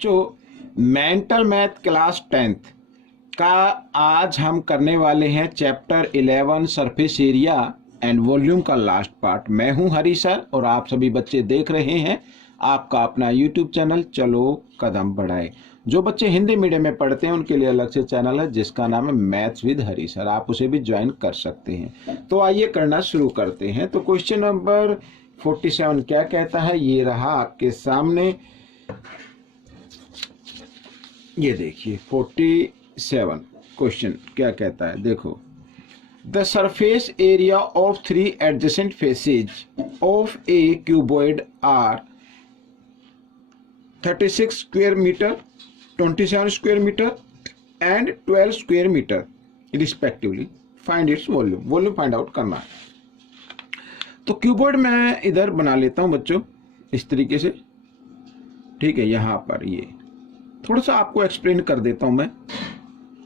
जो mental math class 10th का आज हम करने वाले हैं chapter 11 surface area and volume का लास्ट पार्ट। मैं हूं हरी सर और आप सभी बच्चे देख रहे हैं आपका अपना यूट्यूब चैनल चलो कदम बढ़ाए। जो बच्चे हिंदी मीडियम में पढ़ते हैं उनके लिए अलग से चैनल है जिसका नाम है मैथ्स विद हरी सर, आप उसे भी ज्वाइन कर सकते हैं। तो आइए करना शुरू करते हैं। तो क्वेश्चन नंबर 47 क्या कहता है, ये रहा आपके सामने, ये देखिए 47 क्वेश्चन क्या कहता है। देखो, the surface area of 3 adjacent faces of a cuboid are 36 square metre, 27 square metre and 12 square metre respectively. Find its volume, volume find out करना है। तो क्यूबॉइड मैं इधर बना लेता हूं बच्चों इस तरीके से, ठीक है। यहां पर ये थोड़ा सा आपको एक्सप्लेन कर देता हूं मैं।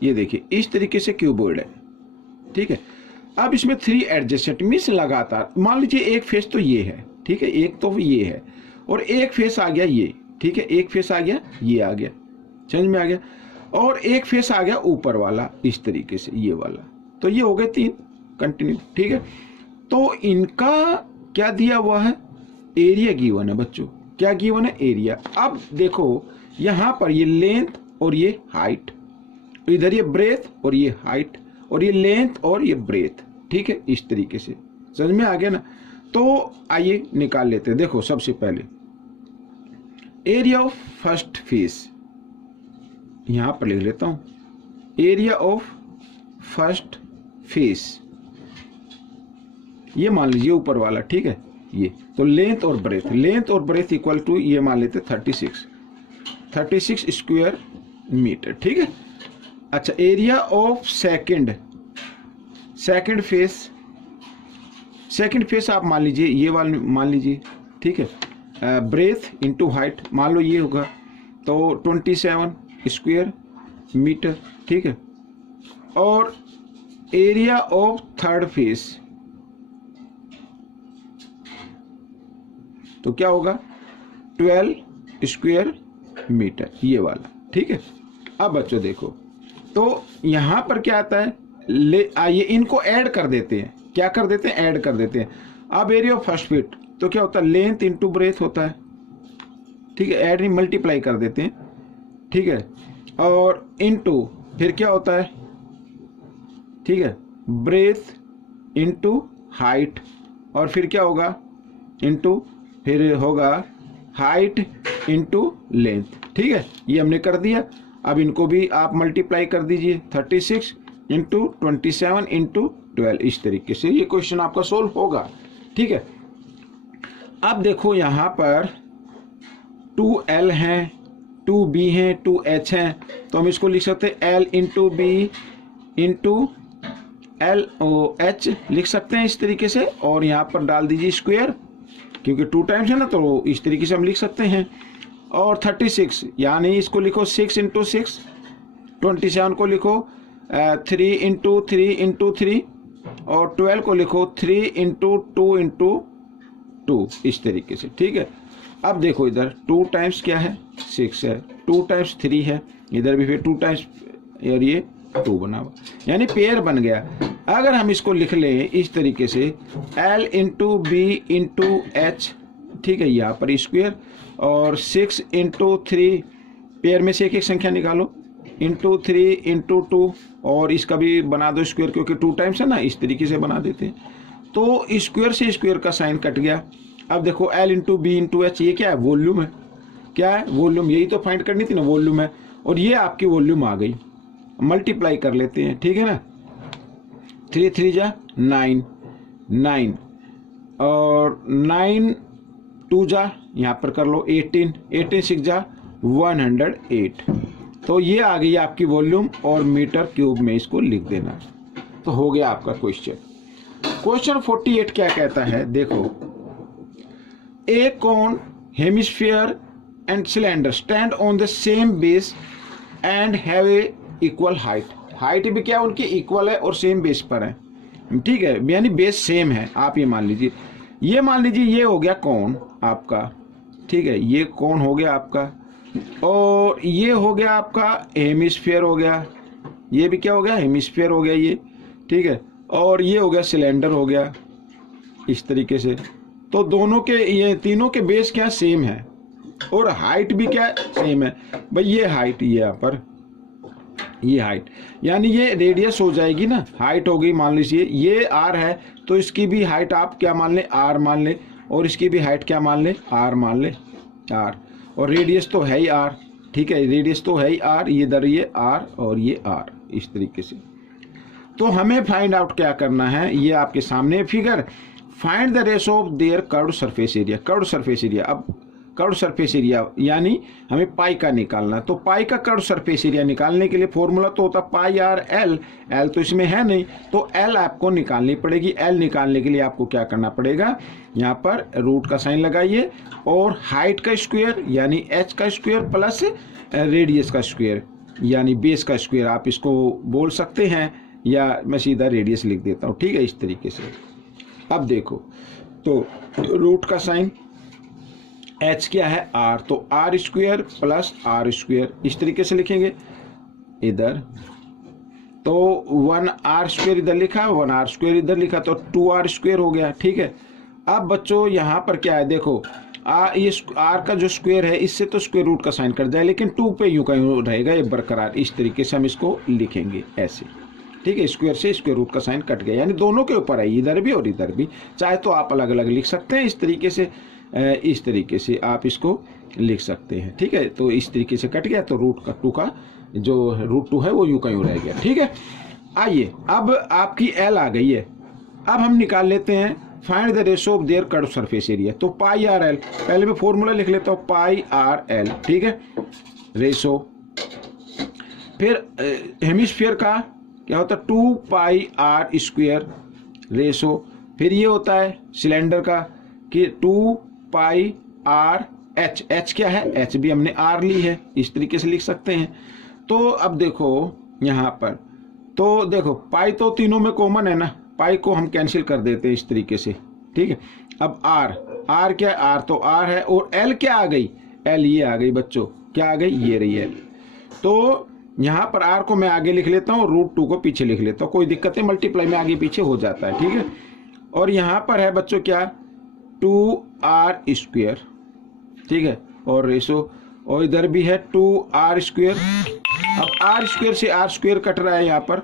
ये देखिए इस तरीके से क्यूबॉइड है, ठीक है। अब इसमें 3 एडजेसेंट मींस लगातार, मान लीजिए एक फेस तो ये है, ठीक है, एक तो ये है और एक फेस आ गया ये, ठीक है, एक फेस आ गया, ये आ गया, समझ में आ गया, और एक फेस आ गया ऊपर वाला इस तरीके से, ये वाला। तो ये हो गए 3 कंटिन्यू, ठीक है। तो इनका क्या दिया हुआ है, एरिया गिवन है बच्चों। क्या गिवन है, एरिया। अब देखो यहां पर ये लेंथ और ये हाइट, इधर ये ब्रेथ और ये हाइट, और ये लेंथ और ये ब्रेथ, ठीक है, इस तरीके से समझ में आ गया ना। तो आइए निकाल लेते हैं। देखो सबसे पहले एरिया ऑफ फर्स्ट फेस, यहां पर लिख लेता हूं, एरिया ऑफ फर्स्ट फेस, ये मान लीजिए ऊपर वाला, ठीक है। ये तो लेंथ और ब्रेथ, लेंथ और ब्रेथ इक्वल टू ये मान लेते 36 स्क्वायर मीटर, ठीक है। अच्छा, area of second face, second face आप मान लीजिए ये वाला मान लीजिए, ठीक है। ब्रेथ इंटू हाइट मान लो ये होगा, तो 27 स्क्वायर मीटर, ठीक है। और एरिया ऑफ थर्ड फेस तो क्या होगा, 12 स्क्वायर मीटर, ये वाला, ठीक है। अब बच्चों देखो, तो यहां पर क्या आता है, आइए इनको ऐड कर देते हैं। क्या कर देते हैं, ऐड कर देते हैं। अब एरिया ऑफ फर्स्ट फीट तो क्या होता है, लेंथ इंटू ब्रेथ होता है, ठीक है। ऐड नहीं, मल्टीप्लाई कर देते हैं, ठीक है। और इंटू फिर क्या होता है, ठीक है, ब्रेथ इंटू हाइट, और फिर क्या होगा, इंटू फिर होगा हाइट इंटू लेंथ, ठीक है। ये हमने कर दिया। अब इनको भी आप मल्टीप्लाई कर दीजिए, 36 इंटू 27 इंटू 12, इस तरीके से ये क्वेश्चन आपका सोल्व होगा, ठीक है। अब देखो यहां पर 2L हैं, 2B हैं, 2H हैं, तो हम इसको लिख सकते हैं L into B into LOH लिख सकते हैं इस तरीके से, और यहां पर डाल दीजिए स्क्वायर, क्योंकि 2 टाइम्स है ना, तो इस तरीके से हम लिख सकते हैं। और 36 यानी इसको लिखो 6 इंटू 6, 27 को लिखो 3 इंटू 3 इंटू 3, और 12 को लिखो 3 इंटू 2 इंटू 2, इस तरीके से, ठीक है। अब देखो इधर 2 टाइम्स क्या है, 6 है, 2 टाइम्स 3 है, इधर भी फिर 2 टाइम्स, और ये 2 बना हुआ, यानी पेयर बन गया। अगर हम इसको लिख लें इस तरीके से, L into B into H, ठीक है, यहाँ पर स्क्वायर, और 6 इंटू 3, पेयर में से एक एक संख्या निकालो, इंटू 3 इंटू 2, और इसका भी बना दो स्क्वायर, क्योंकि 2 टाइम्स है ना, इस तरीके से बना देते हैं। तो स्क्वायर से स्क्वायर का साइन कट गया। अब देखो L into B into H, ये क्या है, वॉल्यूम है। क्या है, वॉल्यूम, यही तो फाइंड करनी थी ना, वॉल्यूम है, और ये आपकी वॉल्यूम आ गई। मल्टीप्लाई कर लेते हैं, ठीक है ना, 3 3 जा 9, 9 और 9 2 जा यहाँ पर कर लो 18, 18 6 जा 108। तो ये आ गई आपकी वॉल्यूम, और मीटर क्यूब में इसको लिख देना। तो हो गया आपका क्वेश्चन। क्वेश्चन 48 क्या कहता है, देखो, a cone hemisphere and cylinder stand on the same base and have a equal height. Height भी क्या उनकी इक्वल है और सेम बेस पर है, ठीक है, यानी बेस सेम है। आप ये मान लीजिए, ये मान लीजिए ये हो गया कोन आपका, ठीक है, ये कोन हो गया आपका, और ये हो गया आपका हेमिस्फीयर हो गया, ये भी क्या हो गया, हेमिस्फीयर हो गया ये, ठीक है। और ये हो गया सिलेंडर हो गया इस तरीके से। तो दोनों के, ये तीनों के बेस क्या सेम है और हाइट भी क्या सेम है भाई। ये हाइट, ये यहाँ पर ये हाइट, यानी ये रेडियस हो जाएगी ना, हाइट हो गई। मान लीजिए ये आर है तो इसकी भी हाइट आप क्या मान ले, आर मान ले, और इसकी भी हाइट क्या मान ले, आर मान ले, आर। और रेडियस तो है ही आर, ठीक है, रेडियस तो है ही आर, ये इधर ये आर और ये आर, इस तरीके से। तो हमें फाइंड आउट क्या करना है, ये आपके सामने figure, find the ratio of their curved surface area. Curved surface area, अब कर्व्ड सरफेस एरिया यानी हमें पाई का निकालना है। तो पाई का कर्व्ड सरफेस एरिया निकालने के लिए फॉर्मूला तो होता पाई आर एल, एल तो इसमें है नहीं, तो एल आपको निकालनी पड़ेगी। एल निकालने के लिए आपको क्या करना पड़ेगा, यहाँ पर रूट का साइन लगाइए और हाइट का स्क्वायर यानी एच का स्क्वायर प्लस रेडियस का स्क्वायर यानी बेस का स्क्वायर, आप इसको बोल सकते हैं, या मैं सीधा रेडियस लिख देता हूँ, ठीक है, इस तरीके से। अब देखो, तो रूट का साइन, एच क्या है, आर, तो R square plus R square, इस तरीके से लिखेंगे इधर। तो 1 आर स्क्वायर इधर लिखा, 1 आर स्क्वायर इधर लिखा, तो 2 आर स्क्वायर हो गया, ठीक है। अब बच्चों यहाँ पर क्या है, देखो ये आर का जो स्क्वायर है इससे तो स्क्वायर रूट का साइन कट जाए, लेकिन 2 पे यूं का यूं रहेगा ये बरकरार, इस तरीके से हम इसको लिखेंगे ऐसे, ठीक है। स्क्वायर से स्क्वायर रूट का साइन कट गया, यानी दोनों के ऊपर है, इधर भी और इधर भी। चाहे तो आप अलग अलग लिख सकते हैं, इस तरीके से आप इसको लिख सकते हैं, ठीक है। तो इस तरीके से कट गया, तो रूट का 2 का जो रूट 2 है वो यूं का यूं रह गया, ठीक है। आइए, अब आपकी एल आ गई है, अब हम निकाल लेते हैं find the ratio of their curved surface area. तो पाई आर एल, पहले मैं फॉर्मूला लिख लेता हूँ, पाई आर एल, ठीक है, रेशो। फिर हेमिस्फीयर का क्या होता है, 2 पाई आर स्क्वायर रेशो। फिर ये होता है सिलेंडर का कि 2 पाई आर एच, एच क्या है, एच भी हमने आर ली है, इस तरीके से लिख सकते हैं। तो अब देखो यहाँ पर, तो देखो पाई तो तीनों में कॉमन है ना, पाई को हम कैंसिल कर देते हैं इस तरीके से, ठीक है। अब आर, आर क्या, आर तो आर है, और एल क्या आ गई, एल ये आ गई बच्चों, क्या आ गई, ये रही एल। तो यहाँ पर आर को मैं आगे लिख लेता हूँ, रूट 2 को पीछे लिख लेता हूँ, कोई दिक्कत नहीं, मल्टीप्लाई में आगे पीछे हो जाता है, ठीक है। और यहाँ पर है बच्चों क्या, 2 आर स्क्वायर, ठीक है, और रेशो, और इधर भी है 2 आर स्क्वायर। अब आर स्क्वायर से आर स्क्वायर कट रहा है यहाँ पर,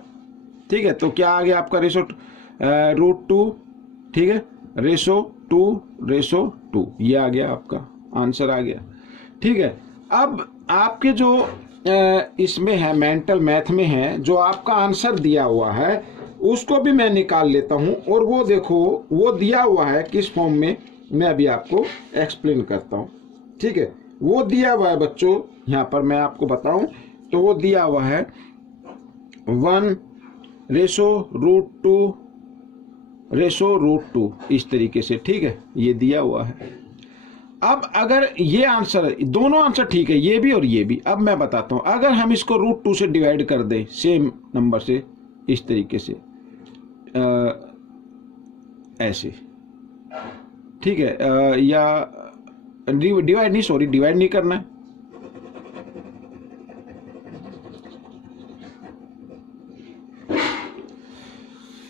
ठीक है। तो क्या आ गया आपका रेशो, रूट 2, ठीक है, रेशो 2, ये आ गया आपका आंसर आ गया, ठीक है। अब आपके जो इसमें है मेंटल मैथ में है, जो आपका आंसर दिया हुआ है उसको भी मैं निकाल लेता हूं, और वो देखो वो दिया हुआ है किस फॉर्म में, मैं अभी आपको एक्सप्लेन करता हूं, ठीक है। वो दिया हुआ है बच्चों, यहाँ पर मैं आपको बताऊं, तो वो दिया हुआ है 1 रेशो रूट 2 इस तरीके से, ठीक है, ये दिया हुआ है। अब अगर ये आंसर, दोनों आंसर ठीक है, ये भी और ये भी, अब मैं बताता हूं, अगर हम इसको रूट 2 से डिवाइड कर दें सेम नंबर से, इस तरीके से ऐसे, ठीक है, या डिवाइड नहीं, सॉरी डिवाइड नहीं करना है,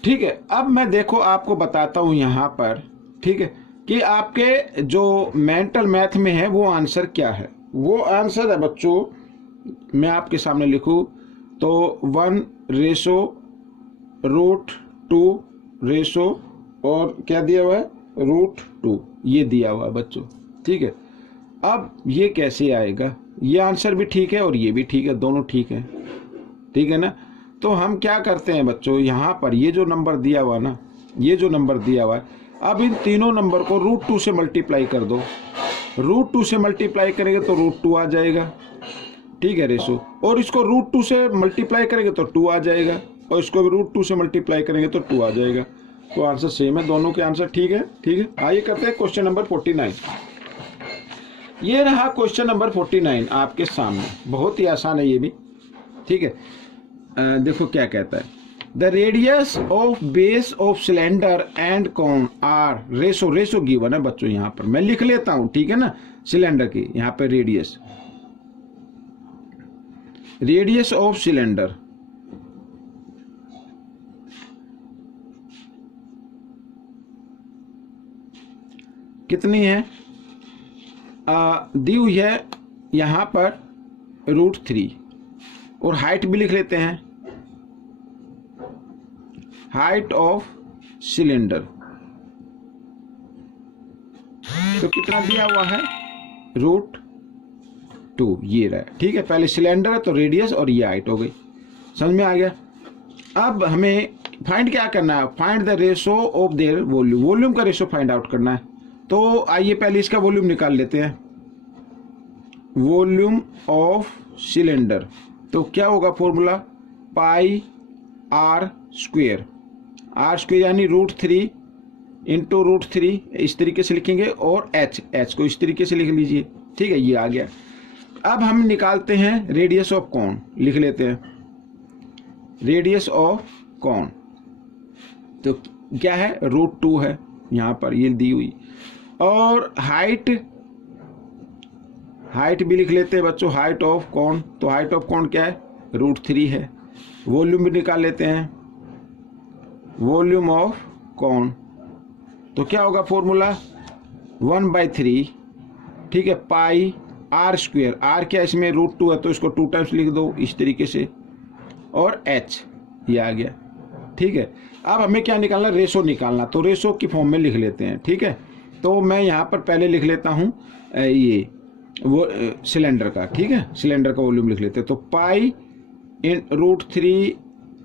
ठीक है। अब मैं देखो आपको बताता हूं यहां पर, ठीक है, कि आपके जो मेंटल मैथ में है वो आंसर क्या है। वो आंसर है बच्चों, मैं आपके सामने लिखूं तो 1 रेशो रूट 2 रेशो, और क्या दिया हुआ है, रूट 2, ये दिया हुआ है बच्चों, ठीक है। अब ये कैसे आएगा, ये आंसर भी ठीक है और ये भी ठीक है, दोनों ठीक है, ठीक है ना। तो हम क्या करते हैं बच्चों, यहाँ पर ये जो नंबर दिया हुआ ना, ये जो नंबर दिया हुआ है, अब इन तीनों नंबर को रूट 2 से मल्टीप्लाई कर दो, रूट 2 से मल्टीप्लाई करेंगे तो रूट 2 आ जाएगा, ठीक है, रेशो, और इसको रूट 2 से मल्टीप्लाई करेंगे तो 2 आ जाएगा, और इसको भी रूट 2 से मल्टीप्लाई करेंगे तो 2 आ जाएगा। तो आंसर सेम है, दोनों के आंसर ठीक है, ठीक है। आइए करते हैं क्वेश्चन नंबर 49। ये रहा क्वेश्चन नंबर 49 आपके सामने, बहुत ही आसान है ये भी, ठीक है। देखो क्या कहता है, the radius of base of cylinder and cone are ratio given है बच्चों, यहाँ पर मैं लिख लेता हूँ, ठीक है ना, सिलेंडर की यहाँ पे रेडियस, रेडियस ऑफ सिलेंडर कितनी है, दी हुई है यहां पर √3 और हाइट भी लिख लेते हैं, हाइट ऑफ सिलेंडर तो कितना दिया हुआ है √2, ये रहा। ठीक है, पहले सिलेंडर है तो रेडियस और ये हाइट हो गई, समझ में आ गया। अब हमें फाइंड क्या करना है, find the ratio of their volume, volume का रेशो फाइंड आउट करना है। तो आइए पहले इसका वॉल्यूम निकाल लेते हैं, वॉल्यूम ऑफ सिलेंडर। तो क्या होगा formula, pi R square, R square यानी √3 इंटू √3 इस तरीके से लिखेंगे, और एच को इस तरीके से लिख लीजिए। ठीक है, ये आ गया। अब हम निकालते हैं रेडियस ऑफ कॉन, लिख लेते हैं रेडियस ऑफ कॉन। तो क्या है, √2 है यहां पर ये दी हुई, और हाइट भी लिख लेते हैं बच्चों, हाइट ऑफ कॉन। तो हाइट ऑफ कॉन क्या है, √3 है। वॉल्यूम भी निकाल लेते हैं, वॉल्यूम ऑफ कॉन। तो क्या होगा फॉर्मूला, 1/3, ठीक है, पाई आर स्क्वेयर, आर क्या इसमें √2 है तो इसको 2 टाइम्स लिख दो इस तरीके से, और एच ये आ गया। ठीक है, अब हमें क्या निकालना, रेशो निकालना। तो रेशो की फॉर्म में लिख लेते हैं। ठीक है, तो मैं यहाँ पर पहले लिख लेता हूँ ये वो सिलेंडर का। ठीक है, सिलेंडर का वॉल्यूम लिख लेते हैं। तो पाई √3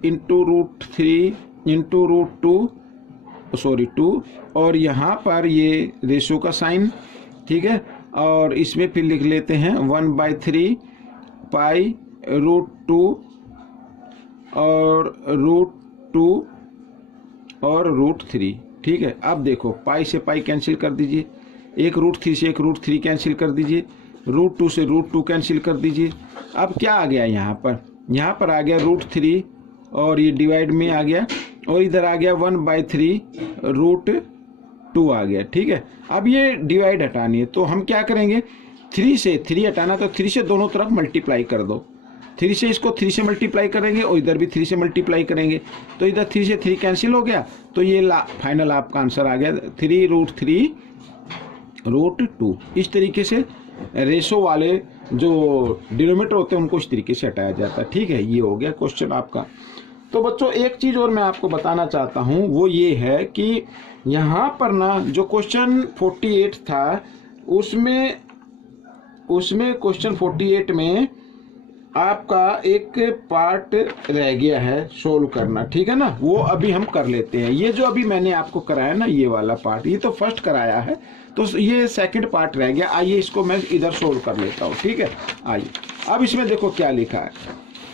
इंटू √3 इंटू √2 2, और यहाँ पर ये रेशो का साइन। ठीक है, और इसमें फिर लिख लेते हैं 1/3 पाई √2 और √2 और √3। ठीक है, अब देखो पाई से पाई कैंसिल कर दीजिए, एक √3 से एक √3 कैंसिल कर दीजिए, √2 से √2 कैंसिल कर दीजिए। अब क्या आ गया यहाँ पर आ गया √3 और ये डिवाइड में आ गया, और इधर आ गया 1/3 √2 आ गया। ठीक है, अब ये डिवाइड हटानी है तो हम क्या करेंगे, 3 से 3 हटाना, तो 3 से दोनों तरफ मल्टीप्लाई कर दो। 3 से इसको 3 से मल्टीप्लाई करेंगे और इधर भी 3 से मल्टीप्लाई करेंगे, तो इधर 3 से 3 कैंसिल हो गया। तो ये फाइनल आपका आंसर आ गया 3√3 √2। इस तरीके से रेशो वाले जो डिनोमिनेटर होते हैं उनको इस तरीके से हटाया जाता है। ठीक है, ये हो गया क्वेश्चन आपका। तो बच्चों एक चीज और मैं आपको बताना चाहता हूं, वो ये है कि यहाँ पर ना जो क्वेश्चन 48 था उसमें क्वेश्चन 48 में आपका एक पार्ट रह गया है सोल्व करना। ठीक है ना, वो अभी हम कर लेते हैं। ये जो अभी मैंने आपको कराया ना, ये वाला पार्ट, ये तो फर्स्ट कराया है, तो ये सेकंड पार्ट रह गया। आइए इसको मैं इधर सोल्व कर लेता हूँ। ठीक है, आइए अब इसमें देखो क्या लिखा है।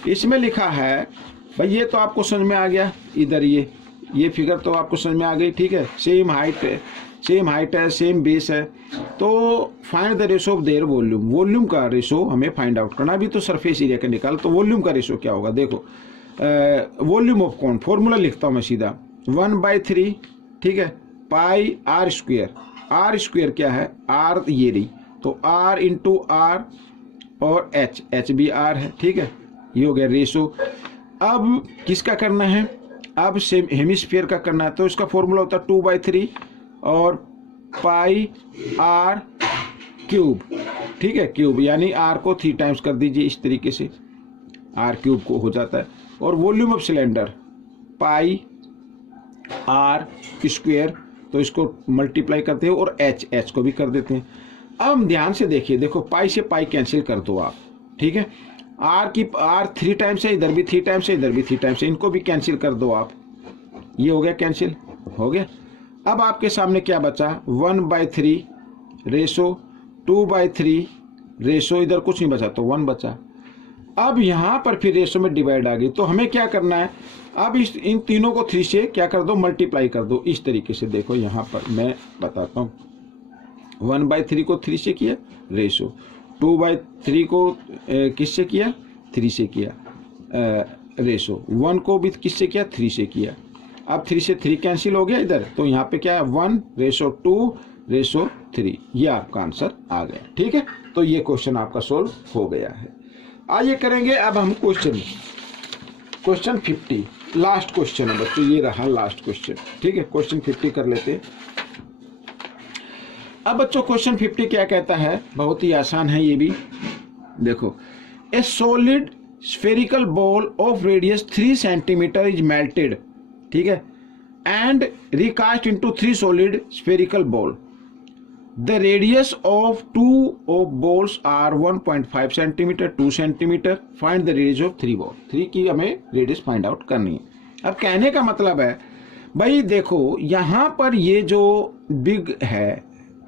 इसमें लिखा है भाई, ये तो आपको समझ में आ गया, इधर ये फिगर तो आपको समझ में आ गई। ठीक है, सेम हाइट है, सेम बेस है। तो find the ratio of their volume, volume का रेशो हमें फाइंड आउट करना। अभी तो सरफेस एरिया का निकाल, तो वॉल्यूम का रेशो क्या होगा देखो, वॉल्यूम ऑफ कौन, फॉर्मूला लिखता हूँ मैं सीधा, 1/3, ठीक है, पाई आर स्क्वेयर। आर स्क्वेयर क्या है, आर ये रही, तो आर इंटू आर और एच भी आर है। ठीक है, ये हो गया रेशो। अब किसका करना है, अब सेम हेमिस्फीयर का करना है, तो इसका फॉर्मूला होता है 2/3 और पाई आर क्यूब। ठीक है, क्यूब यानी आर को 3 टाइम्स कर दीजिए इस तरीके से, आर क्यूब को हो जाता है। और volume of cylinder pi R square, तो इसको मल्टीप्लाई करते हैं और एच को भी कर देते हैं। अब ध्यान से देखिए, देखो पाई से पाई कैंसिल कर दो आप। ठीक है, आर 3 टाइम्स है, इधर भी 3 टाइम्स है, इधर भी 3 टाइम्स है, इनको भी कैंसिल कर दो आप। ये हो गया कैंसिल, हो गया। अब आपके सामने क्या बचा, 1/3 रेशो 2/3 रेशो, इधर कुछ नहीं बचा तो 1 बचा। अब यहाँ पर फिर रेशो में डिवाइड आ गई, तो हमें क्या करना है, अब इन तीनों को 3 से क्या कर दो, मल्टीप्लाई कर दो इस तरीके से। देखो यहाँ पर मैं बताता हूँ, 1/3 को 3 से किया रेशो, 2/3 को किससे किया, 3 से किया रेशो, 1 को भी किससे किया, 3 से किया। अब 3 से 3 कैंसिल हो गया इधर, तो यहाँ पे क्या है 1/2/3, ये आपका आंसर आ गया। ठीक है, तो ये क्वेश्चन आपका सोल्व हो गया है। आइए करेंगे अब हम क्वेश्चन 50, लास्ट क्वेश्चन है बच्चों, ये रहा लास्ट क्वेश्चन। ठीक है, क्वेश्चन 50 कर लेते हैं। अब बच्चों क्वेश्चन 50 क्या कहता है, बहुत ही आसान है ये भी। देखो, a solid spherical ball of radius 3 centimetre is melted, ठीक है, and recast into 3 solid spherical ball. The radius of 2 of balls are 1.5 centimetre, 2 centimetre. Find the radius of 3 ball. 3 की हमें रेडियस फाइंड आउट करनी है। अब कहने का मतलब है भाई देखो, यहां पर ये जो बिग है,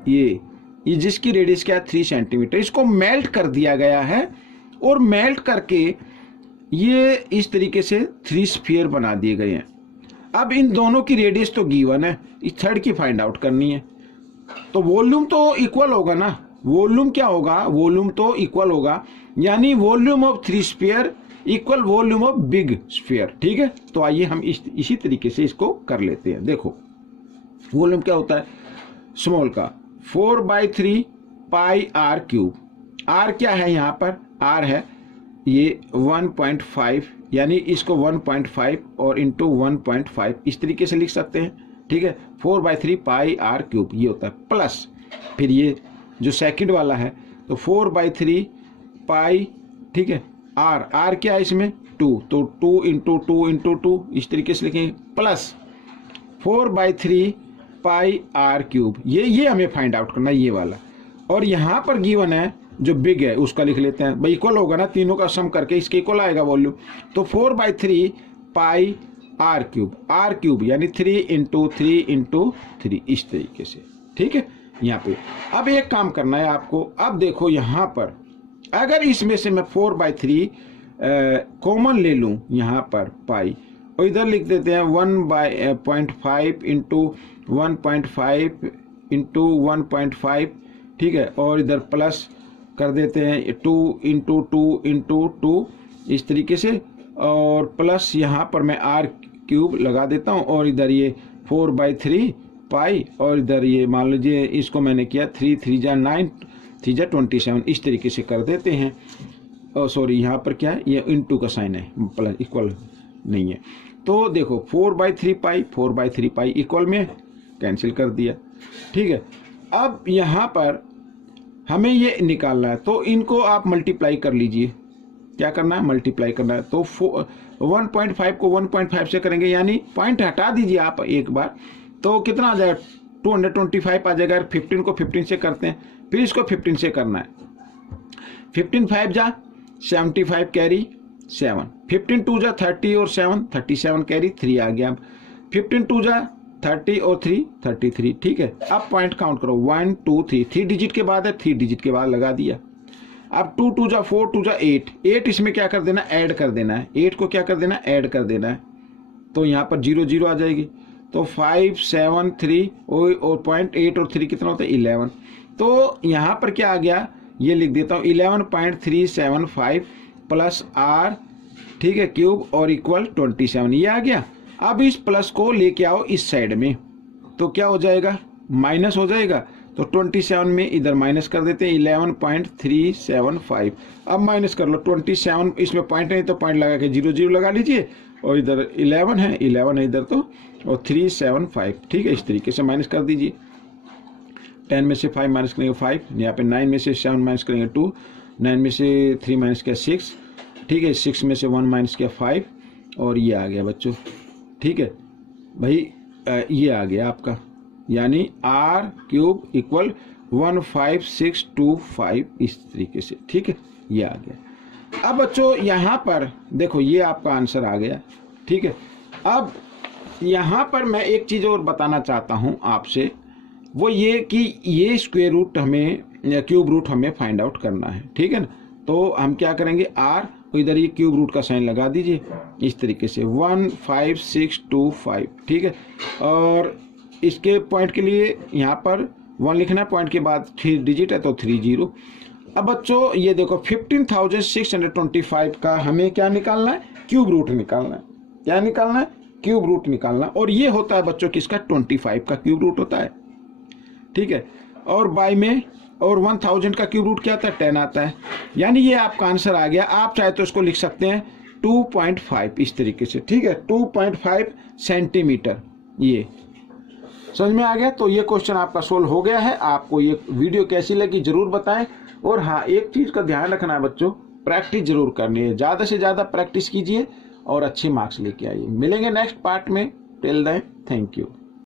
ये जिसकी रेडियस क्या है 3 सेंटीमीटर, इसको मेल्ट कर दिया गया है और मेल्ट करके ये इस तरीके से 3 स्फीयर बना दिए गए हैं। अब इन दोनों की रेडियस तो गिवन है, इस थर्ड की फाइंड आउट करनी है। तो वॉल्यूम तो इक्वल होगा ना, वॉल्यूम क्या होगा, वॉल्यूम तो इक्वल होगा, यानी volume of 3 sphere equal volume of big sphere. ठीक है, तो आइए हम इसी तरीके से इसको कर लेते हैं। देखो, वॉल्यूम क्या होता है स्मॉल का 4/3 पाई आर क्यूब। आर क्या है यहाँ पर, आर है ये 1.5, यानी इसको 1.5 और इंटू 1.5 इस तरीके से लिख सकते हैं। ठीक है, 4/3 पाई आर क्यूब ये होता है, प्लस फिर ये जो सेकंड वाला है तो 4/3 पाई, ठीक है, आर क्या है इसमें 2, तो 2 इंटू 2 इंटू 2 इस तरीके से लिखेंगे, प्लस 4/3 पाई आर क्यूब। ये हमें फाइंड आउट करना है, ये वाला। और यहाँ पर गिवन है जो बिग है उसका लिख लेते हैं भाई, इक्वल होगा ना, तीनों का सम करके इसके इक्वल आएगा वॉल्यूम। तो 4/3 पाई आर क्यूब यानी 3 इंटू 3 इंटू 3 इस तरीके से। ठीक है, यहाँ पे अब एक काम करना है आपको। अब देखो यहाँ पर अगर इसमें से मैं 4/3 कॉमन ले लूँ यहाँ पर पाई, और इधर लिख देते हैं 1/0.5 इंटू 1.5 इंटू 1.5, ठीक है, और इधर प्लस कर देते हैं 2 इंटू 2 इंटू 2 इस तरीके से, और प्लस यहाँ पर मैं आर क्यूब लगा देता हूँ, और इधर ये 4/3 पाई, और इधर ये मान लीजिए इसको मैंने किया 3 3 जा 9 3 जा 27 इस तरीके से कर देते हैं। और सॉरी यहाँ पर क्या है, ये इंटू का साइन है, प्लस इक्वल नहीं है। तो देखो 4/3 पाई इक्वल में कैंसिल कर दिया। ठीक है, अब यहाँ पर हमें ये निकालना है, तो इनको आप मल्टीप्लाई कर लीजिए। क्या करना है, मल्टीप्लाई करना है। तो 1.5 को 1.5 से करेंगे, यानी पॉइंट हटा दीजिए आप एक बार, तो कितना आ जाएगा 225 आ जाएगा। 15 को 15 से करते हैं, फिर इसको 15 से करना है। 15 5 जा 75 कैरी 7, 15 2 जा 30 और 7 37 कैरी 3 आ गया। 15 2 जा 30 और 3 33। ठीक है, अब पॉइंट काउंट करो 1 2 3, 3 डिजिट के बाद है, 3 डिजिट के बाद लगा दिया। अब 2 2 जा 4 2 जा 8 इसमें क्या कर देना, ऐड कर देना है। 8 को क्या कर देना, ऐड कर देना है, तो यहाँ पर 0 0 आ जाएगी। तो 5 7 3 और पॉइंट 8 और 3 कितना होता है 11। तो यहाँ पर क्या आ गया, ये लिख देता हूँ 11.375 प्लस आर, ठीक है, क्यूब और इक्वल 27, ये आ गया। अब इस प्लस को लेके आओ इस साइड में, तो क्या हो जाएगा, माइनस हो जाएगा। तो 27 में इधर माइनस कर देते हैं 11.375। अब माइनस कर लो 27, इसमें पॉइंट नहीं तो पॉइंट लगा के 0 0 लगा लीजिए, और इधर 11 है इधर तो, और 375। ठीक है, इस तरीके से माइनस कर दीजिए। 10 में से 5 माइनस करेंगे 5, यहाँ पे 9 में से 7 माइनस करेंगे 2, 9 में से 3 माइनस किया 6, ठीक है, 6 में से 1 माइनस किया 5, और ये आ गया बच्चों। ठीक है भाई, ये आ गया आपका, यानी आर क्यूब इक्वल 15625 इस तरीके से। ठीक है, ये आ गया। अब बच्चों यहाँ पर देखो, ये आपका आंसर आ गया। ठीक है, अब यहाँ पर मैं एक चीज़ और बताना चाहता हूँ आपसे, वो ये कि ये स्क्वायर रूट हमें, क्यूब रूट हमें फाइंड आउट करना है। ठीक है ना, तो हम क्या करेंगे, आर इधर ये क्यूब रूट का साइन लगा दीजिए इस तरीके से 15625। ठीक है, और इसके पॉइंट के लिए यहाँ पर 1 लिखना है, पॉइंट के बाद 3 डिजिट है तो 30। अब बच्चों ये देखो 15,625 का हमें क्या निकालना है, क्यूब रूट निकालना है। क्या निकालना है, क्यूब रूट निकालना। और ये होता है बच्चों किसका, 25 का क्यूब रूट होता है। ठीक है, और बाय में और 1000 का क्यूब रूट क्या आता है, 10 आता है। यानी ये आपका आंसर आ गया। आप चाहे तो इसको लिख सकते हैं 2.5 इस तरीके से, ठीक है, 2.5 सेंटीमीटर। ये समझ में आ गया। तो ये क्वेश्चन आपका सोल्व हो गया है। आपको ये वीडियो कैसी लगी जरूर बताएं। और हाँ, एक चीज का ध्यान रखना है बच्चों, प्रैक्टिस जरूर करनी है, ज्यादा से ज्यादा प्रैक्टिस कीजिए और अच्छे मार्क्स लेके आइए। मिलेंगे नेक्स्ट पार्ट में। Till then, thank you.